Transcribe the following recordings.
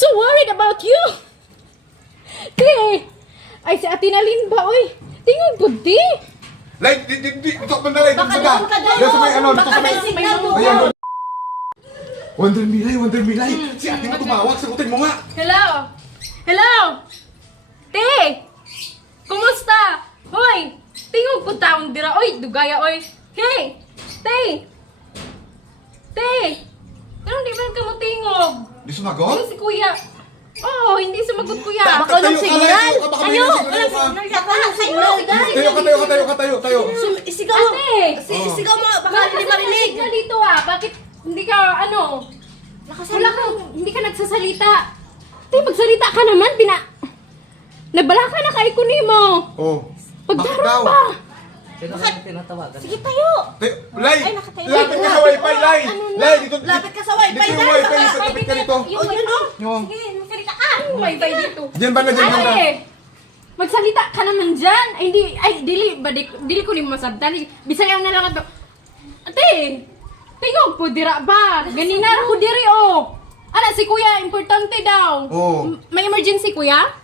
so worried about you. Te, ay si Ate Nalin ba, oy? Tingog po, di. Like, dito ka banda, like, Baka dito doon ka doon. Dito sa may, ano, dito Baka sa may, may signal mo. ayan, Wonder Milay. Si ate mo tumawag, sagutin mo nga. Hello? Hello? Te! Kumusta? Hoy! Tingog po taong dira. Oy, dugaya, oy. Hey! Te! Te! Anong di ba ka mo tingog? Di sumagot? Ano si kuya? Oo, hindi sumagot kuya. Baka walang signal. Baka may signal ka. Walang signal. Tayo. Isigaw. Ate! Isigaw mo. Baka Bakit hindi ka marinig. dito Bakit hindi ka, ano? Hindi ka nagsasalita. Te, magsalita ka naman. Nabala ka na kay Kunimo. Oh. Pagdarong ba? Sino ka yung tinatawagan? Sige tayo. Lay! Ay, nakatayo. Lapit ka sa wifi, Lay! Lay, dito. Lapit ka sa wifi, Dito yung Lay. wifi, lapit ka dito. Oh, yun o. Oh. Sige, magsalita ka. Yung wifi dito. Diyan ba na, diyan ba na? Ate, magsalita ka naman dyan. Dili ko ni masabtan. Bisaya na lang ato. Ate, tingog po dira ba? Ganina ako diri oh. Ana si kuya, importante daw. Oo. May emergency kuya?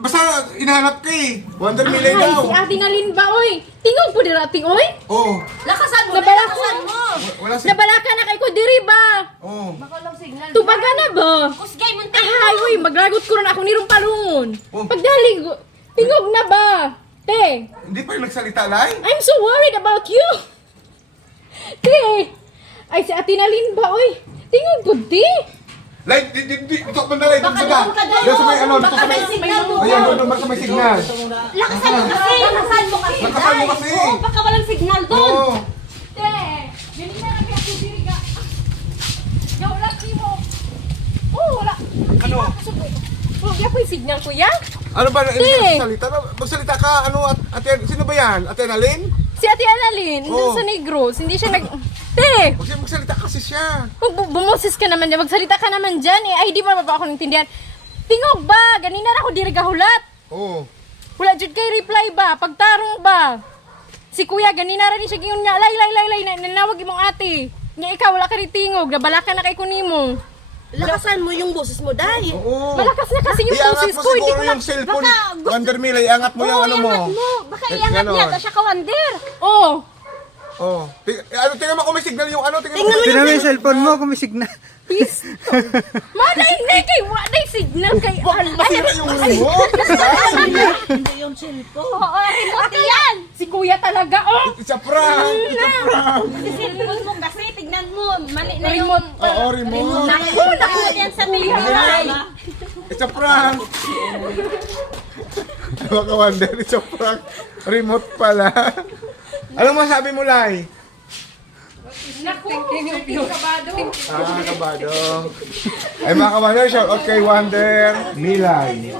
Basta hinahanap ka eh. Wonder Milay Ay, daw. si Ate Nalin ba oy? Tingog po dira ati oy? Oo. Lakasan mo. Nabala ko. Lakasan mo. Wala si... Nabala ka na kay ko diri ba? Oo. Baka walang signal. Tubaga na ba? Kusgay mo. Ay, uy, maglagot ko rin ako ni Rumpalungon. Oh. Pagdali, tingog na ba? Te, Hindi pa yung nagsalita, Lay? I'm so worried about you. Te, ay si Ate Nalin ba, oy? Tingog po, di. Lay, dito ka banda, Lay. Baka Dito doon ka doon. Dito sa may, ano, dito Baka sa may may... signal mo. Ayan, doon ba sa may signal? Lakasan mo kasi. Lakasan mo kasi. Lakasan mo kasi. Oo, baka walang signal doon. Oo. Te, ganun na lang kaya diriga. Yo, wala mo. Oh, wala. Ano? Wala po yung signal, kuya. Ano ba? Hindi Te. ka magsalita? Magsalita ka, ano, ate, sino ba yan? Ate Nalin? Si Ate Annalyn, Oh. dun sa Negros, hindi siya nag... Te, Magsalita kasi siya. bumoses ka naman dyan, magsalita ka naman dyan eh. Ay, di ba ako naintindihan? Tingog ba? Ganina na ako diriga hulat. Oo. Wala jud kay reply ba? Pagtarong ba? Si kuya, ganina rin siya gingon niya. Lay, nanawag imong ate. Nga ikaw, wala ka rin tingog. Nabala ka na kay kunimo. Lakasan mo yung boses mo, Day. Oo. Malakas na kasi yung Iangat boses mo ko. Hindi siguro ko na... yung cellphone. Baka gusto- Wonder Milay, iangat mo yung ano mo. Baka Eh, iangat ganon. niya. Ito siya kawander. Oh. Oh. Tingnan mo kung may signal yung ano. Tingnan mo. Tingnan mo yung cellphone mo kung may signal. Please. Manay na kay waday signal kay... Masira yung remote. Hindi yung cellphone. Oo, remote yan. Si kuya talaga, oh. It's a prank. It's a prank. Cellphone mo kasi. Tignan mo. Mali na yung... Remote. Oo, remote. Naku yan sa tingin. It's a prank. Baka wonder, it's a prank. Remote pala. Anong masabi mo, Lai? Naku, kabado. Kabado. Ay mga kabado, shout out kay Wonder Milay.